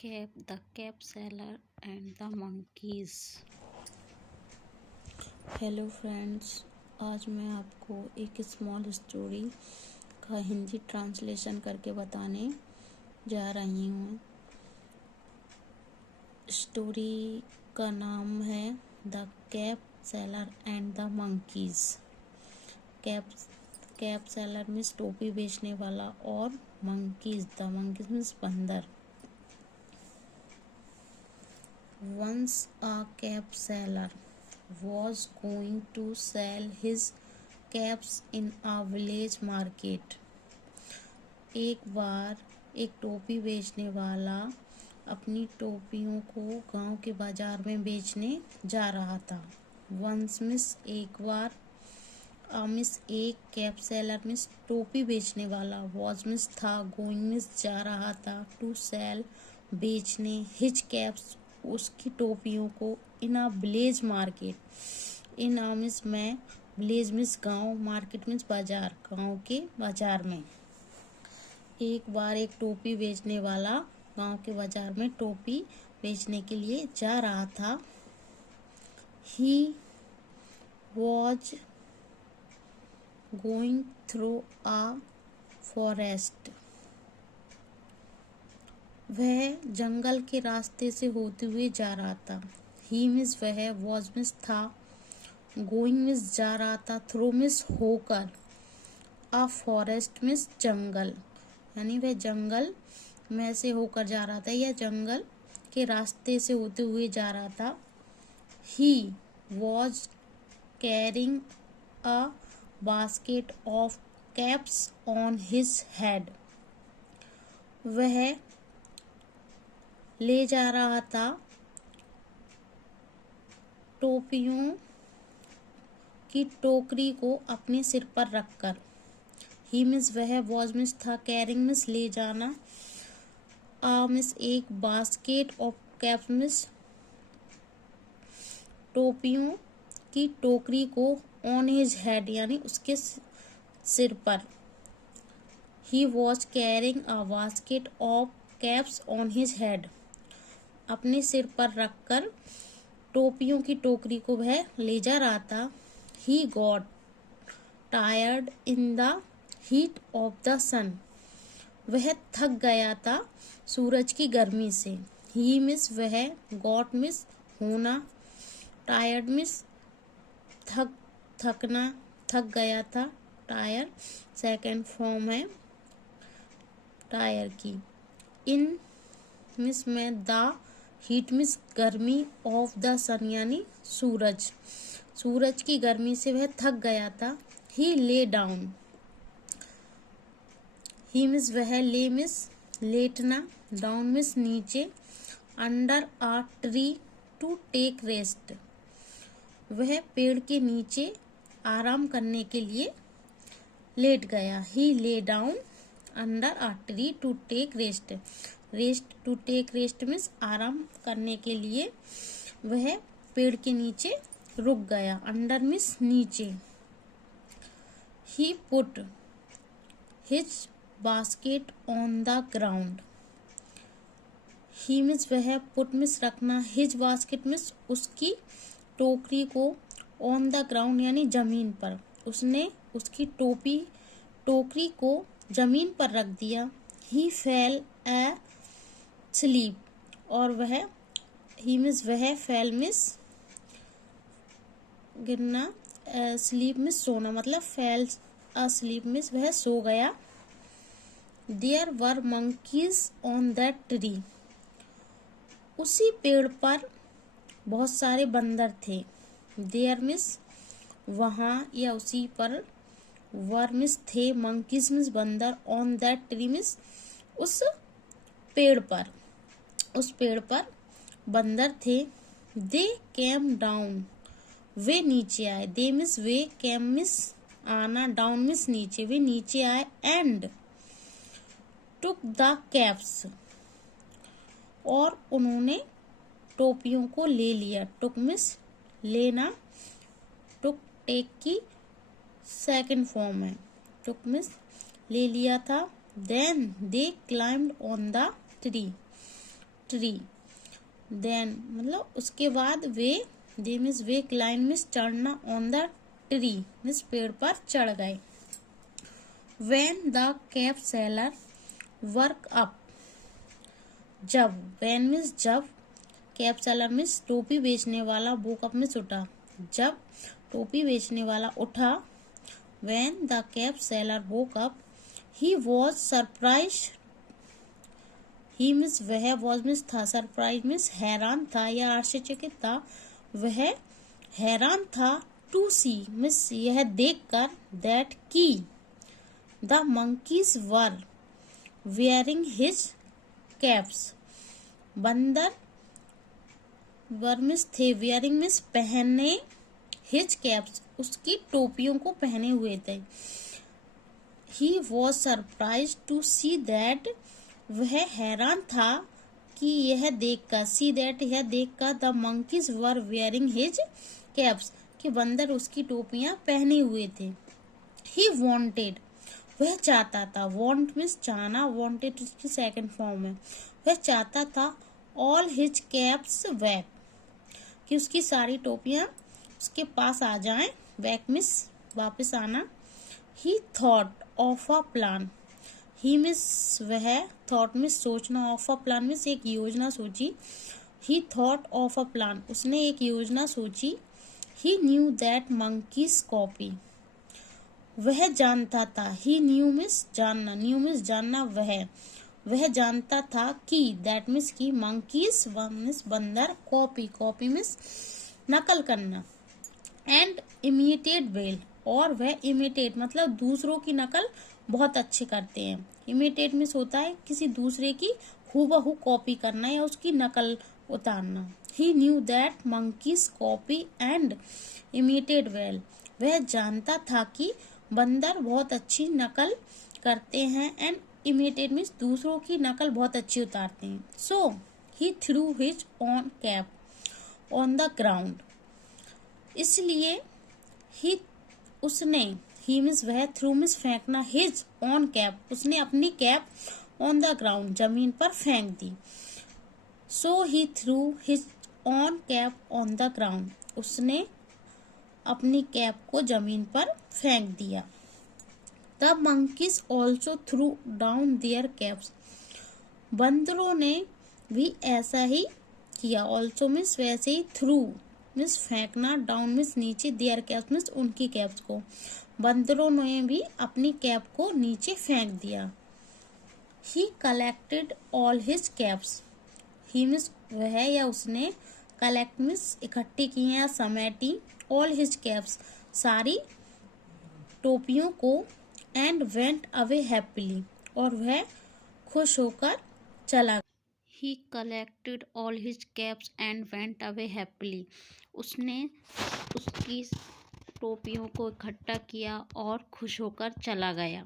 The Cave Seller and the Monkeys। Hello friends, आज मैं आपको एक स्मॉल स्टोरी का हिंदी ट्रांसलेशन करके बताने जा रही हूँ। स्टोरी का नाम है the cap seller and the monkeys. Cap seller means टोपी बेचने वाला और मंकीज मीन्स बंदर। Once a cap seller was going to sell his caps in a village market। एक बार एक टोपी बेचने वाला अपनी टोपियों को गांव के बाजार में बेचने जा रहा था। Once मिस एक बार, मिस एक, कैप सेलर मिस टोपी बेचने वाला, was मिस था, गोइंग मिस जा रहा था, टू सेल बेचने, हिज कैप्स उसकी टोपियों को, इन आ विलेज मार्केट, इन आ मिस में, विलेज मिस गांव, मार्केट मिस बाजार, गांव के बाजार में। एक बार एक टोपी बेचने वाला गांव के बाजार में टोपी बेचने के लिए जा रहा था। He was going through a forest. वह जंगल के रास्ते से होते हुए जा रहा था। ही मिस वह, वॉज मिस था, गोइंग मिस जा रहा था, थ्रू मिस होकर, आ फॉरेस्ट मिस जंगल, यानी वह जंगल में से होकर जा रहा था या जंगल के रास्ते से होते हुए जा रहा था। He was carrying a basket of caps on his head. वह ले जा रहा था टोपियों की टोकरी को अपने सिर पर रखकर। ही मिस वह, वॉज मिस था, कैरिंग मिस ले जाना, आ मिस एक, बास्केट ऑफ कैप्स मिस टोपियों की टोकरी को, ऑन हिज हेड यानी उसके सिर पर। He was carrying a basket of caps on his head. अपने सिर पर रखकर टोपियों की टोकरी को वह ले जा रहा था। He got tired in the heat of the sun. वह थक गया था सूरज की गर्मी से। ही मिस वह, गॉट मिस होना, टायर्ड मिस थकना, थक गया था, टायर सेकंड फॉर्म है टायर की। इन मिस में, द हीट मिस गर्मी, ऑफ द सन यानी सूरज की गर्मी से वह थक गया था। ही ले डाउन। ही मिस वह, ले मिस लेटना, डाउन मिस नीचे, under a tree to take rest. वह पेड़ के नीचे आराम करने के लिए लेट गया। He lay down under a tree to take rest. Rest to take rest means आराम करने के लिए वह पेड़ के नीचे रुक गया। अंडर मीन्स नीचे। He put his basket on the ground. He means वह, पुट मीन्स रखना, हिज बास्केट मीन्स उसकी टोकरी को, ऑन द ग्राउंड यानी जमीन पर। उसने उसकी टोकरी को जमीन पर रख दिया। He fell asleep. और वह, ही मिस वह, फेल मिस गिरना, स्लीप मिस सोना, मतलब फेल स्लीप मिस वह सो गया। There were monkeys on that tree. उसी पेड़ पर बहुत सारे बंदर थे। देयर मिस वहाँ या उसी पर, वर मिस थे, मंकीज मिस बंदर, ऑन दैट ट्री मिस उस पेड़ पर बंदर थे। दे केम डाउन। वे नीचे आए। दे मिस वे, केम मिस आना, डाउन मिस नीचे, वे नीचे आए। And took the caps. और उन्होंने टोपियों को ले लिया। टुक मिस लेना, टुक टेक की सेकंड फॉर्म है। टुक मिस ले लिया था। Then they climbed on the tree. Tree. Then मतलब उसके बाद दे मीन्स वे क्लाइंब मीन्स चढ़ना ऑन द ट्री मीन्स पेड़ पर चढ़ गए। When the cap seller work up, जब, व्हेन मीन्स जब, कैप सेलर मीन्स टोपी बेचने वाला, वोक अप मीन्स उठा, जब टोपी बेचने वाला उठा। When the cap seller woke up he was surprised, he means वह, वॉज मीन्स था, सरप्राइज मीन्स हैरान था या आश्चर्यचकित था, वह हैरान था। टू सी मीन्स यह देखकर, दैट की the monkeys were wearing his caps, बंदर वर मीन्स थे, वेयरिंग मीन्स पहने, हिज कैप्स उसकी टोपियों को पहने हुए थे। He was surprise to see that वह हैरान था कि यह देखकर, सी दैट यह देखकर, the monkeys were wearing his caps कि बंदर उसकी टोपियां पहने हुए थे। ही वॉन्टेड वह चाहता था, वॉन्ट मीन्स चाहना, वॉन्टेड उसकी सेकंड फॉर्म है, वह चाहता था ऑल हिज कैप्स बैक कि उसकी सारी टोपियां उसके पास आ जाएं, बैक मीन्स वापस आना। He thought of a plan, he means वह, थॉट मीन्स सोचना, ऑफ अ प्लान मीन्स एक योजना सोची। He thought of a plan उसने एक योजना सोची। He knew that monkeys copy वह जानता था, ही न्यू मीन्स जानना, न्यू मीन्स जानना, वह जानता था कि, दैट मीन्स की, मंकीज मीन्स बंदर, कॉपी, कॉपी मीन्स नकल करना, एंड इमिटेट वेल और वह इमिटेट मतलब दूसरों की नकल बहुत अच्छे करते हैं। इमिटेट मीन्स होता है किसी दूसरे की हूबहू कॉपी करना या उसकी नकल उतारना। He knew that monkeys copy and imitate well वह जानता था कि बंदर बहुत अच्छी नकल करते हैं, एंड इमिटेट मीन्स दूसरों की नकल बहुत अच्छी उतारते हैं। So he threw his own cap on the ground, इसलिए उसने, ही मीन्स वह, थ्रू मीन्स फेंकना, हिज ऑन कैप उसने अपनी कैप, ऑन द ग्राउंड जमीन पर फेंक दी। So he threw his own cap on the ground उसने अपनी कैप को जमीन पर फेंक दिया। The monkeys also threw down their caps बंदरों ने भी ऐसा ही किया। ऑल्सो मीन्स वैसे ही, थ्रू मीन्स फेंकना, डाउन मीन्स नीचे, देयर कैप्स मीन्स उनकी कैप्स को, बंदरों ने भी अपनी कैप को नीचे फेंक दिया। ही कलेक्टेड ऑल हिज कैप्स, ही मीन्स वह या उसने, कलेक्ट मीन्स इकट्ठी की हैं या समेटी, ऑल हिज कैप्स सारी टोपियों को, एंड वेंट अवे हैप्पीली और वह खुश होकर चला। ही collected all his caps and went away happily उसने उसकी टोपियों को इकट्ठा किया और खुश होकर चला गया।